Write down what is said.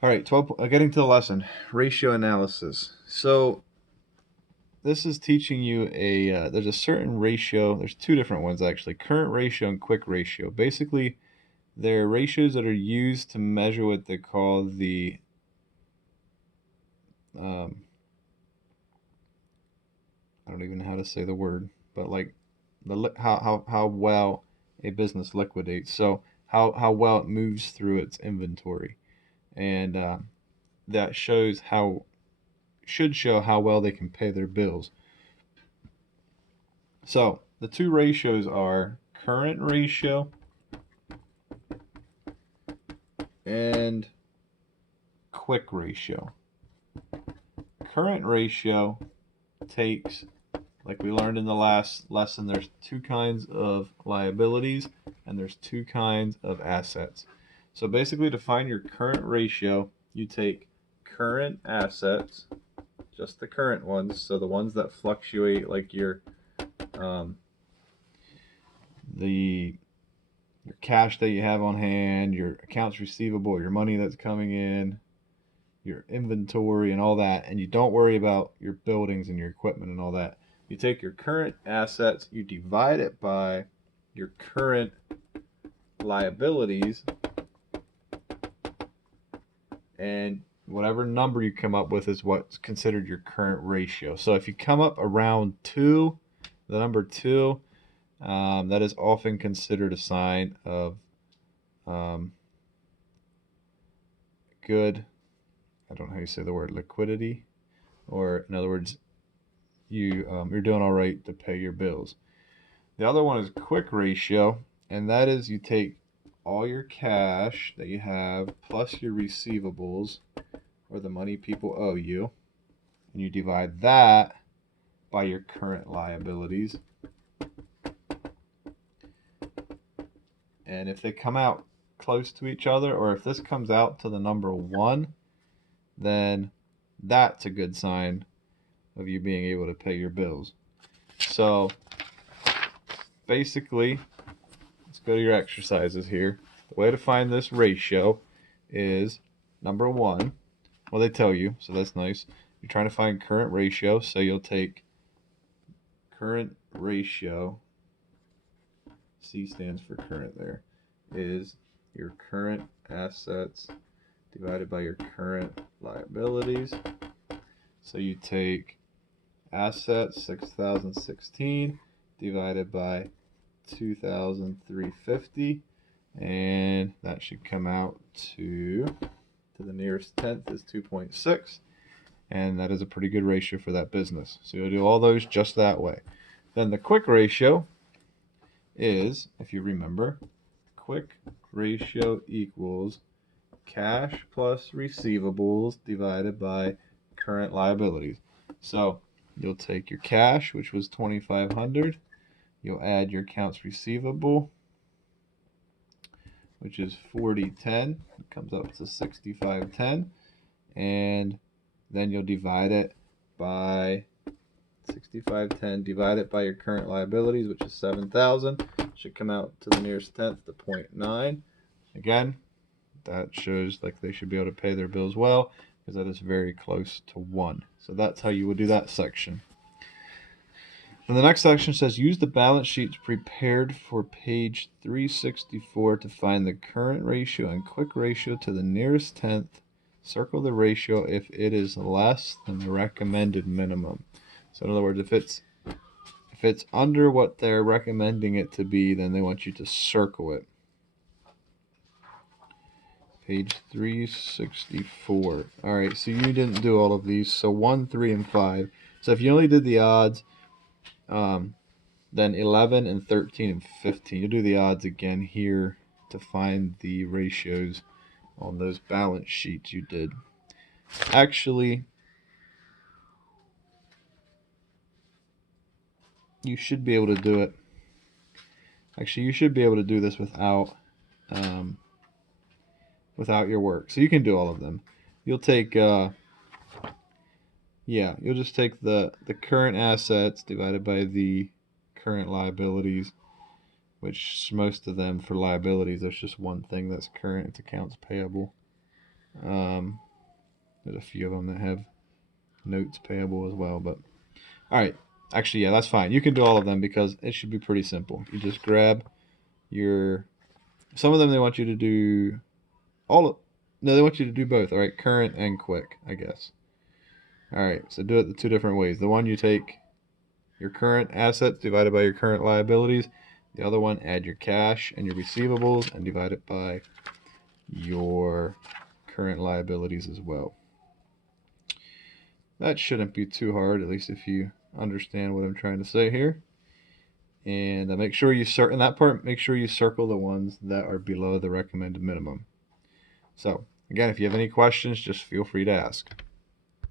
All right, 12, getting to the lesson, ratio analysis. So this is teaching you there's a certain ratio, there's two different ones actually, current ratio and quick ratio. Basically, they're ratios that are used to measure what they call um, I don't even know how to say the word, but like how well a business liquidates. So how well it moves through its inventory, and that should show how well they can pay their bills. So the two ratios are current ratio and quick ratio. Current ratio takes, like we learned in the last lesson, there's two kinds of liabilities and there's two kinds of assets. So basically, to find your current ratio, you take current assets, just the current ones, so the ones that fluctuate, like um, the your cash that you have on hand, your accounts receivable, your money that's coming in, your inventory, and all that. And you don't worry about your buildings and your equipment and all that. You take your current assets, you divide it by your current liabilities, and whatever number you come up with is what's considered your current ratio. So if you come up around 2, the number 2, that is often considered a sign of um, good, I don't know how you say the word, liquidity, or in other words, you're doing all right to pay your bills. The other one is quick ratio, and that is you take all your cash that you have plus your receivables, or the money people owe you, and you divide that by your current liabilities. And if they come out close to each other, or if this comes out to the number 1, then that's a good sign of you being able to pay your bills. So basically, let's go to your exercises here. The way to find this ratio is number 1. Well, they tell you, so that's nice. You're trying to find current ratio, so you'll take current ratio, C stands for current there, is your current assets divided by your current liabilities. So you take assets 6,016 divided by 2,350, and that should come out to the nearest tenth is 2.6, and that is a pretty good ratio for that business. So you'll do all those just that way. Then the quick ratio is, if you remember, quick ratio equals cash plus receivables divided by current liabilities. So you'll take your cash, which was 2,500. You'll add your accounts receivable, which is 4010. It comes up to 6510, and then you'll divide it by 6510. Divide it by your current liabilities, which is 7,000. Should come out to the nearest tenth to 0.9. Again, that shows like they should be able to pay their bills well, because that is very close to 1. So that's how you would do that section. And the next section says use the balance sheets prepared for page 364 to find the current ratio and quick ratio to the nearest tenth. Circle the ratio if it is less than the recommended minimum. So in other words, if it's under what they're recommending it to be, then they want you to circle it. Page 364. All right, so you didn't do all of these. So 1, 3, and 5. So if you only did the odds, then 11 and 13 and 15. You'll do the odds again here to find the ratios on those balance sheets you did. Actually, you should be able to do it. Actually, you should be able to do this without your work. So you can do all of them. You'll take you'll just take the current assets divided by the current liabilities, which most of them for liabilities, there's just one thing that's current, it's accounts payable. There's a few of them that have notes payable as well, but all right. Actually, yeah, that's fine. You can do all of them because it should be pretty simple. You just grab your. Some of them they want you to do no, they want you to do both. All right, current and quick, I guess. All right, so do it the two different ways. The one you take your current assets divided by your current liabilities. The other one, add your cash and your receivables and divide it by your current liabilities as well. That shouldn't be too hard, at least if you understand what I'm trying to say here. And make sure you in that part, make sure you circle the ones that are below the recommended minimum. So again, if you have any questions, just feel free to ask.